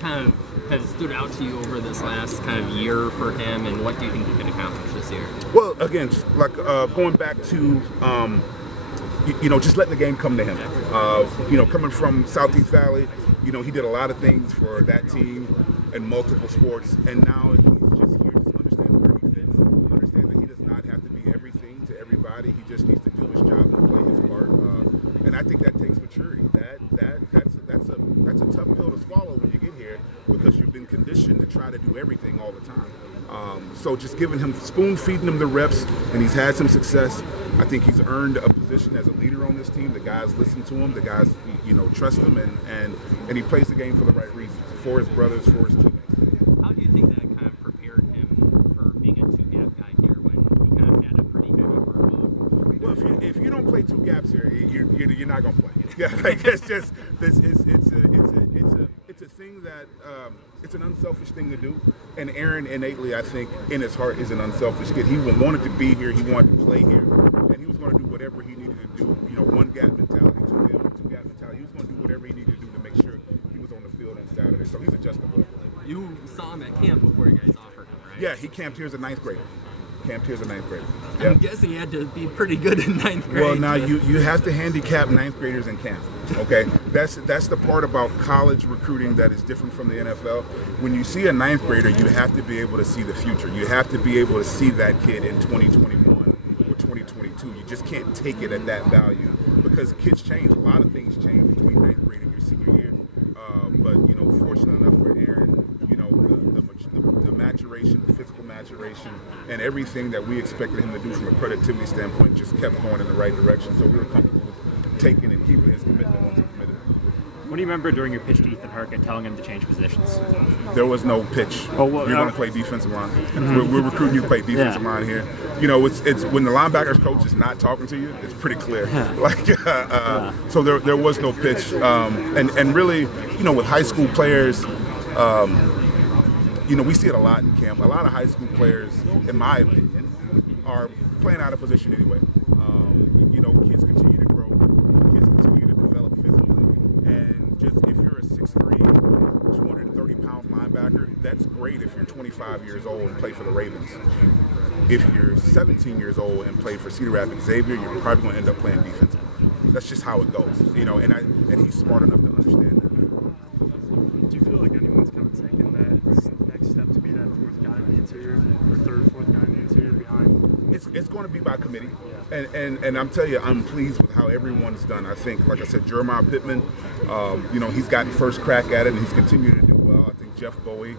kind of has stood out to you over this last kind of year for him, and what do you think he can accomplish this year? Well, again, just like going back to, just letting the game come to him. Coming from Southeast Valley, he did a lot of things for that team in multiple sports, and now he's just here to understand where he fits, understand that he does not have to be everything to everybody. He just needs to do his job and play his part. And I think that takes maturity. That's a tough pill to swallow when you get here, because you've been conditioned to try to do everything all the time. So just giving him, spoon feeding him the reps, and he's had some success. I think he's earned a position as a leader on this team. The guys listen to him. The guys, trust him, and he plays the game for the right reasons, for his brothers, for his teammates. How do you think that kind of prepared him for being a two-gap guy here when he kind of had a pretty heavy workload? Well, if you don't play two gaps here, you're not gonna play. Yeah, like it's just it's a thing that it's an unselfish thing to do. And Aaron innately, I think, in his heart, is an unselfish kid. He wanted to be here. He wanted to play here, and he was going to do whatever he needed to do. One gap mentality, two gap mentality. He was going to do whatever he needed to do to make sure he was on the field on Saturday. So he's adjustable. You saw him at camp before you guys offered him, right? Yeah, he camped here as a ninth grader. Yep. I'm guessing he had to be pretty good in ninth grade. Well, now you have to handicap ninth graders in camp. Okay, that's the part about college recruiting that is different from the NFL. When you see a ninth grader, you have to be able to see the future. You have to be able to see that kid in 2021 or 2022. You just can't take it at that value, because kids change. A lot of things change between ninth grade and your senior year. But fortunate enough for Aaron, the maturation, the physical maturation, and everything that we expected him to do from a productivity standpoint just kept going in the right direction. So we were comfortable with taking and keeping his commitment once he committed. What do you remember during your pitch to Ethan Hurkett telling him to change positions? There was no pitch. You're going to play defensive line. Mm-hmm. We're recruiting you to play defensive line here. It's when the linebackers coach is not talking to you, it's pretty clear. So there was no pitch. And really, with high school players, we see it a lot in camp. A lot of high school players, in my opinion, are playing out of position anyway. Kids continue to grow, kids continue to develop physically, and just if you're a 6'3", 230-pound linebacker, that's great if you're 25 years old and play for the Ravens. If you're 17 years old and play for Cedar Rapids Xavier, you're probably going to end up playing defensive. That's just how it goes, and he's smart enough to understand that. Do you feel like anyone's kind of taken that next step to be that fourth guy in the interior, or third, fourth guy in the interior behind? It's going to be by committee, and I'm telling you, I'm pleased with how everyone's done. I think, like I said, Jeremiah Pittman, he's gotten first crack at it, and he's continued to do well. I think Jeff Bowie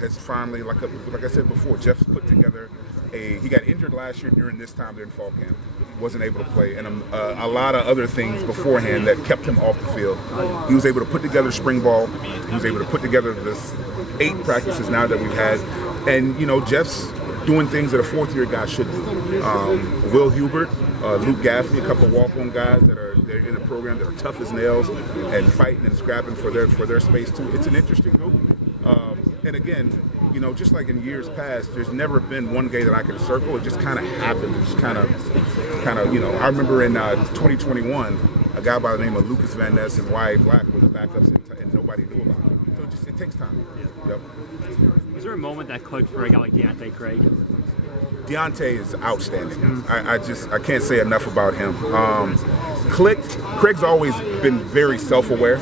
has finally, like I said before, Jeff's put together he got injured last year during this time during fall camp, wasn't able to play, and a lot of other things beforehand that kept him off the field. He was able to put together spring ball. He was able to put together this 8 practices now that we've had, and Jeff's doing things that a fourth-year guy should do. Will Hubert, Luke Gaffney, a couple of walk-on guys they're in the program that are tough as nails and fighting and scrapping for their space too. It's an interesting group. And again, just like in years past, there's never been one guy that I could circle. It just kind of happened. It just kind of. I remember in 2021, a guy by the name of Lucas Van Ness and Wyatt Black were the backups, and nobody knew about it. So it takes time. Yep. Was there a moment that clicked for a guy like Deontay Craig? Deontay is outstanding. I can't say enough about him. Craig's always been very self-aware.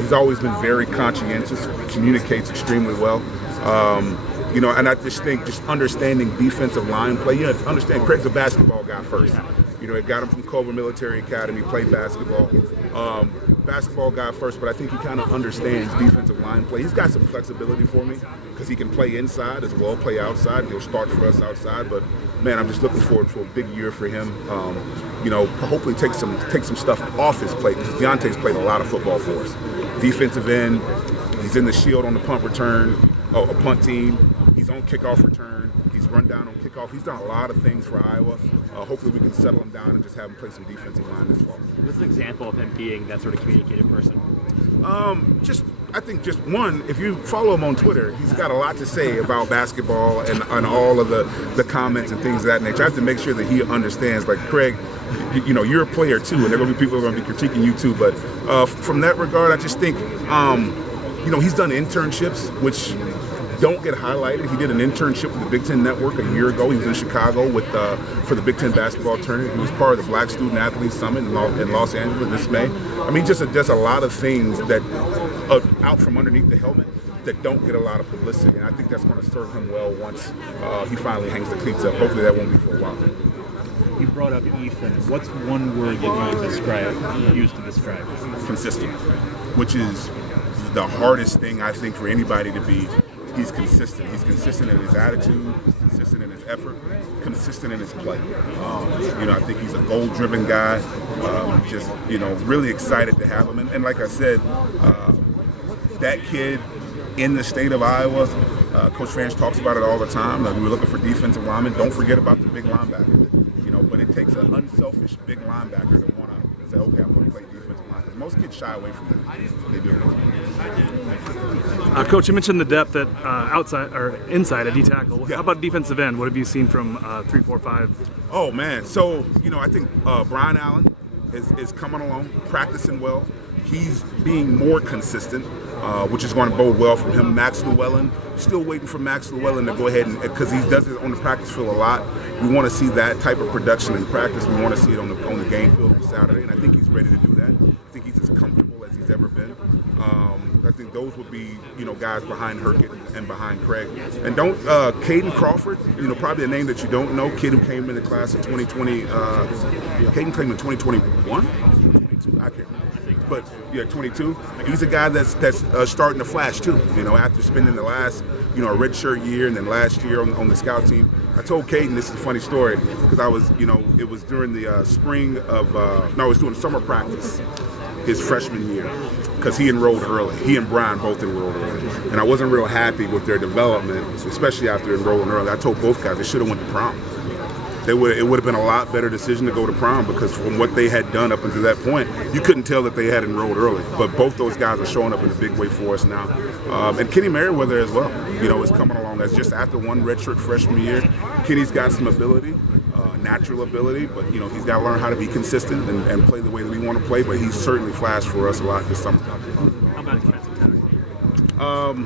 He's always been very conscientious, communicates extremely well. And I just think just understanding defensive line play. Understand Craig's a basketball guy first. It got him from Culver Military Academy, played basketball. Basketball guy first, but I think he kind of understands defensive line play. He's got some flexibility for me because he can play inside as well, play outside, and he'll start for us outside. But man, I'm just looking forward to a big year for him. Hopefully take some stuff off his plate, because Deontay's played a lot of football for us. Defensive end, he's in the shield on the punt return, a punt team. He's on kickoff return. He's run down on kickoff. He's done a lot of things for Iowa. Hopefully we can settle him down and just have him play some defensive line this fall. What's an example of him being that sort of communicative person? I think just one, if you follow him on Twitter, he's got a lot to say about basketball and all of the comments and things of that nature. I have to make sure that he understands, like, Craig, you're a player too, and there are going to be people who are going to be critiquing you too. But from that regard, I just think, he's done internships, which don't get highlighted. He did an internship with the Big Ten Network a year ago. He was in Chicago for the Big Ten basketball tournament. He was part of the Black Student Athlete Summit in Los Angeles this May. I mean, just does a lot of things that out from underneath the helmet that don't get a lot of publicity, and I think that's going to serve him well once he finally hangs the cleats up. Hopefully that won't be for a while. You brought up Ethan. What's one word that you use to describe him? Consistent, which is the hardest thing I think for anybody to be. He's consistent. He's consistent in his attitude, consistent in his effort, consistent in his play. I think he's a goal-driven guy. Just really excited to have him. And like I said, that kid in the state of Iowa, Coach Franch talks about it all the time. Like, we're looking for defensive linemen. Don't forget about the big linebacker. But it takes an unselfish big linebacker to want to say, okay, I'm going to play defensive line. Because most kids shy away from that. They do. Coach, you mentioned the depth at outside or inside at D tackle. Yeah. How about defensive end? What have you seen from 3, 4, 5? Oh man, so I think Brian Allen is coming along, practicing well. He's being more consistent, which is going to bode well for him. Max Llewellyn, still waiting for Max Llewellyn to go ahead and, because he does it on the practice field a lot. We want to see that type of production in practice. We want to see it on the game field on Saturday, and I think he's ready to do that. I think he's as comfortable as he's ever been. I think those would be, guys behind Herkett and behind Craig. And Caden Crawford, probably a name that you don't know, kid who came in the class in 2020. Caden came in 2021? 22? I can't remember. But yeah, 22. He's a guy that's starting to flash too. After spending the last, a redshirt year and then last year on the scout team. I told Caden, this is a funny story, because I was, it was during the spring of, I was doing summer practice his freshman year, because he enrolled early. He and Brian both enrolled early, and I wasn't real happy with their development, especially after enrolling early. I told both guys they should have went to prom. It would have been a lot better decision to go to prom, because from what they had done up until that point, you couldn't tell that they had enrolled early. But both those guys are showing up in a big way for us now. And Kenny Merriweather as well, is coming along. That's just after one redshirt freshman year. Kenny's got some ability, natural ability, but he's got to learn how to be consistent and play the way that we want to play. But he's certainly flashed for us a lot this summer. How about defensive tackle?